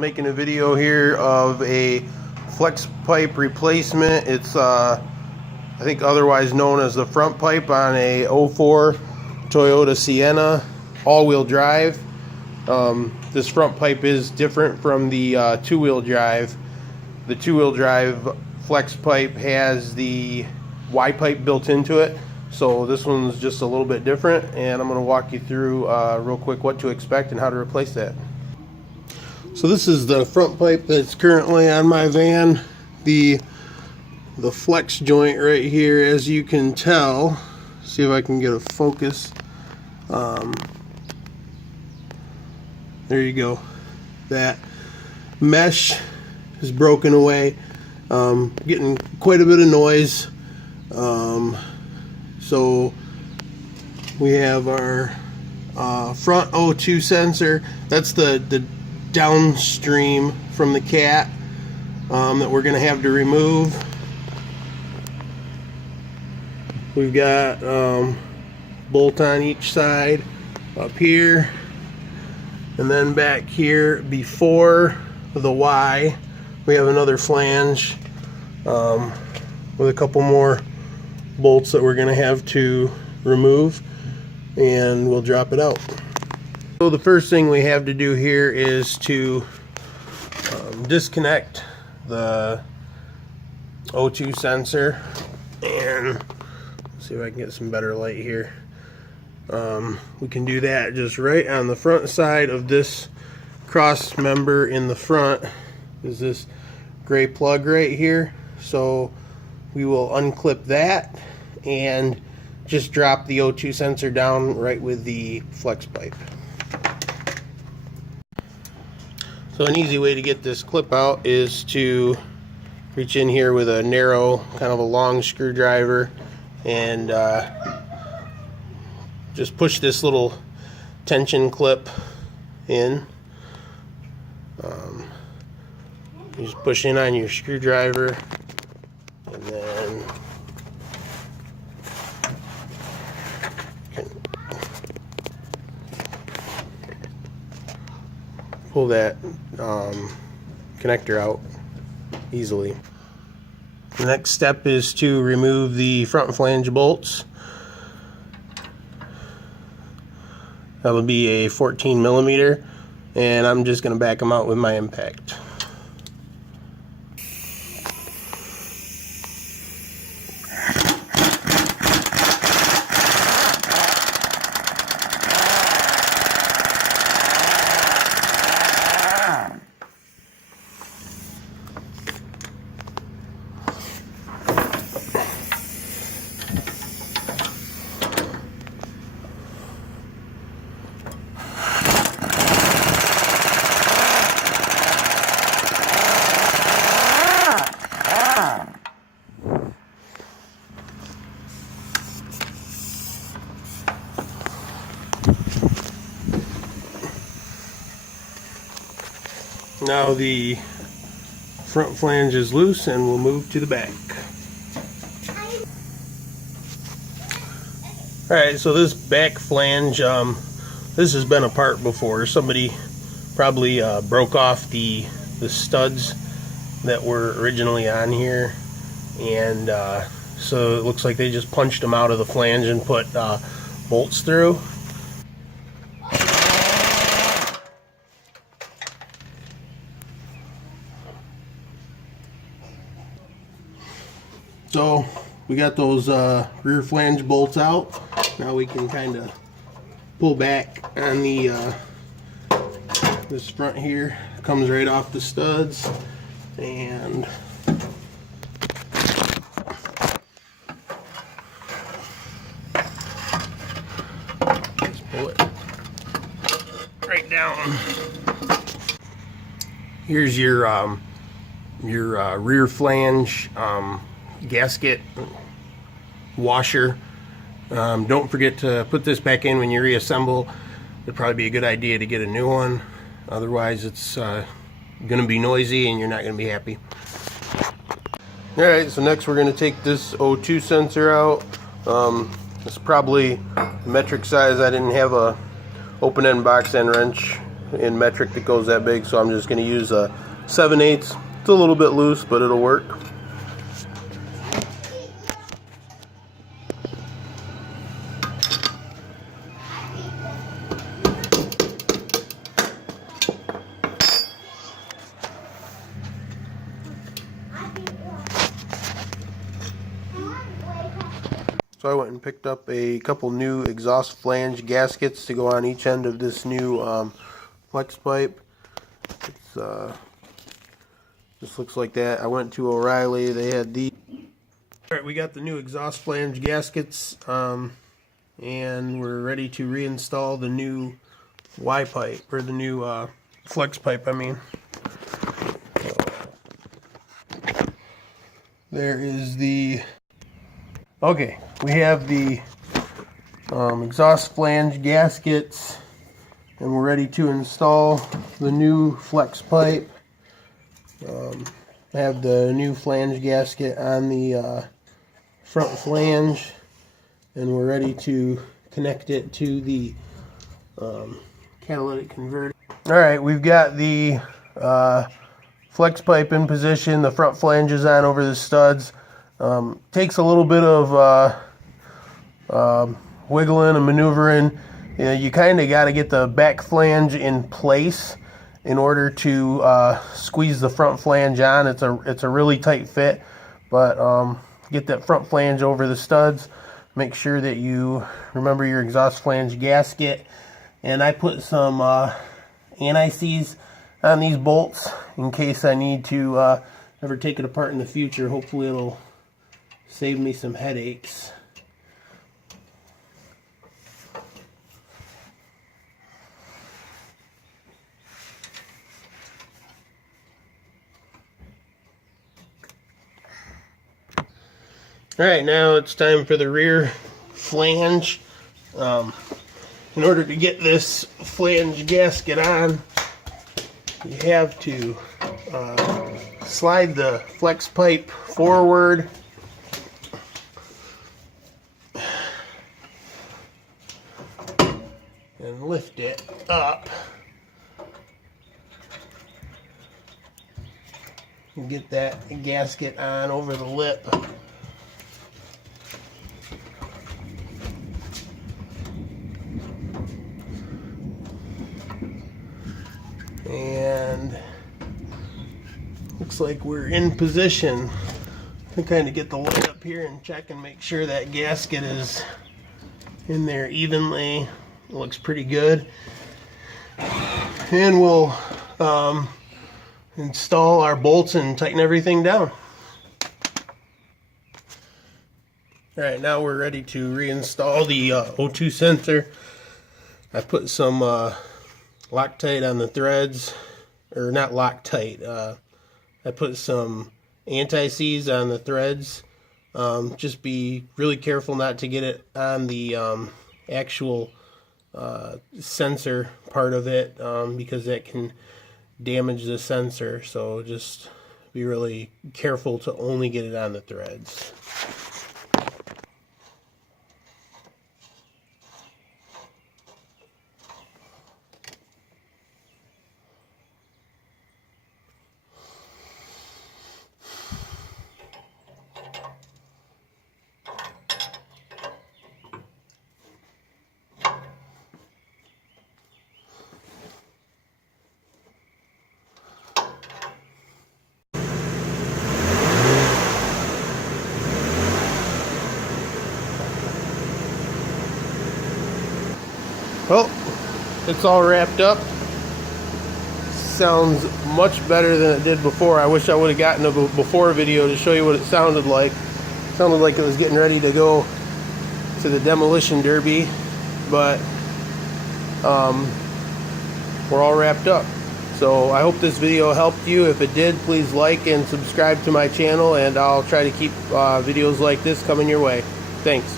Making a video here of a flex pipe replacement. It's I think otherwise known as the front pipe on a 04 Toyota Sienna all-wheel drive. This front pipe is different from the two-wheel drive. The two-wheel drive flex pipe has the Y pipe built into it, so this one's just a little bit different, and I'm going to walk you through real quick what to expect and how to replace that. So this is the front pipe that's currently on my van. The flex joint right here, as you can tell, see if I can get a focus. There you go. That mesh is broken away, getting quite a bit of noise. So we have our front O2 sensor. That's the downstream from the cat that we're going to have to remove. We've got bolt on each side up here, and then back here before the Y we have another flange with a couple more bolts that we're going to have to remove, and we'll drop it out. So the first thing we have to do here is to disconnect the O2 sensor, and let's see if I can get some better light here. We can do that just right on the front side of this cross member. In the front is this gray plug right here, so we will unclip that and just drop the O2 sensor down right with the flex pipe. So an easy way to get this clip out is to reach in here with a narrow, kind of a long screwdriver, and just push this little tension clip in. You just push in on your screwdriver, and then pull that connector out easily. The next step is to remove the front flange bolts. That will be a 14 millimeter, and I'm just going to back them out with my impact. Now the front flange is loose, and we'll move to the back. Alright, so this back flange, this has been apart before. Somebody probably broke off the studs that were originally on here, and so it looks like they just punched them out of the flange and put bolts through. So we got those rear flange bolts out. Now we can kind of pull back on the this front here. It comes right off the studs, and just pull it right down. Here's your rear flange gasket washer. Don't forget to put this back in when you reassemble. It'd probably be a good idea to get a new one, otherwise it's gonna be noisy and you're not gonna be happy. Alright, so next we're gonna take this O2 sensor out. It's probably metric size. I didn't have a open end box end wrench in metric that goes that big, so I'm just going to use a 7/8. It's a little bit loose, but it'll work. So I went and picked up a couple new exhaust flange gaskets to go on each end of this new flex pipe. It's just looks like that. I went to O'Reilly. They had these. All right, we got the new exhaust flange gaskets, and we're ready to reinstall the new Y pipe, or the new flex pipe. I mean, there is the. Okay, we have the exhaust flange gaskets, and we're ready to install the new flex pipe. I have the new flange gasket on the front flange, and we're ready to connect it to the catalytic converter. Alright, we've got the flex pipe in position, the front flange is on over the studs. Takes a little bit of wiggling and maneuvering. You know, you kind of got to get the back flange in place in order to squeeze the front flange on. It's a really tight fit, but get that front flange over the studs. Make sure that you remember your exhaust flange gasket. And I put some anti-seize on these bolts in case I need to ever take it apart in the future. Hopefully it'll save me some headaches. Alright, now it's time for the rear flange. In order to get this flange gasket on, you have to slide the flex pipe forward and lift it up and get that gasket on over the lip. And looks like we're in position. I kind of get the light up here and check and make sure that gasket is in there evenly. It looks pretty good. And we'll install our bolts and tighten everything down. Alright, now we're ready to reinstall the O2 sensor. I put some Loctite on the threads, or not Loctite. I put some anti-seize on the threads. Just be really careful not to get it on the actual sensor part of it, because that can damage the sensor. So just be really careful to only get it on the threads. Well, it's all wrapped up. Sounds much better than it did before. I wish I would have gotten a before video to show you what it sounded like. It sounded like it was getting ready to go to the demolition derby, but we're all wrapped up. So I hope this video helped you. If it did, please like and subscribe to my channel, and I'll try to keep videos like this coming your way. Thanks.